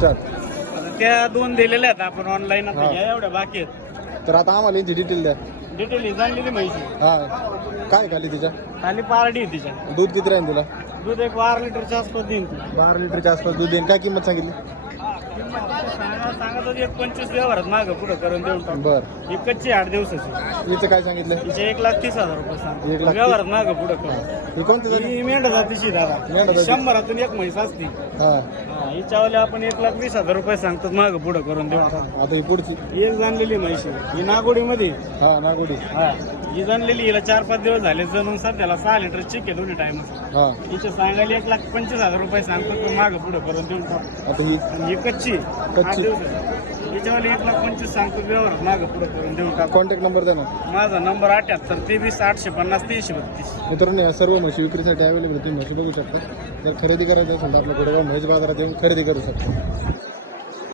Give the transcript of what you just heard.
चार. आता त्या 2 दिलेल्या आहेत आपण ऑनलाईन. आता हा. ह्या एवढ्या बाकी आहेत. तर आता आम्हाला यांची डिटेल द्या. डिटेल ही जाणलेली माहिती. हा काय खाली तिच्या खाली पारडी आहे तिच्या. दूध किती राहील तिला? दूध एक 12 लिटरच्या आसपास देईन ती. 12 लिटरच्या आसपास दूध देईन. काय किंमत सांगितली? सांगत होती 25 व्यवहारात मागं पुढं करून देऊन टाकू. बर. ही कच्ची 8 दिवसाची. हिचं काय सांगितलं? तिचे 1,30,000 रुपये सांग. 1,30,000. व्यवहारात मागं पुढं करून. ही कोणती झाली? ही मेंढ जातीची दादा. मेंढ जातीची. 100रातून एक म्हैस असती. हा हिच्यावाले आपण 1,20,000 रुपये सांगतो मागं पुढं करून देऊन टाकू. आता ही पुढची. ही एक जाणलेली म्हैशी. ही नागोडीमध्ये. हा नागोडी. हा ही जाणलेली. हिला 4-5 दिवस झाले जणून सध्याला 6 लिटर चिक आहे दोन्ही टाइम. हा हिचे सांगायला 1,25,000 रुपये सांगतो तो मागं पुढं करून देऊन टाकू. आता ही आणि ही कच्ची. हिच्यावाले 1,25,000 सांगतो व्यवहार मागं पुढं करून देऊन टाकू. कॉन्टॅक्ट नंबर द्या ना. माझा नंबर 78 23 850 332. मित्रांनो या सर्व म्हशी विक्रीसाठी अवेलेबल तुम्ही म्हशी बघू शकता. जर खरेदी करायची असेल तर आपल्या गोडेगाव म्हैस बाजारात येऊन खरेदी करू शकता.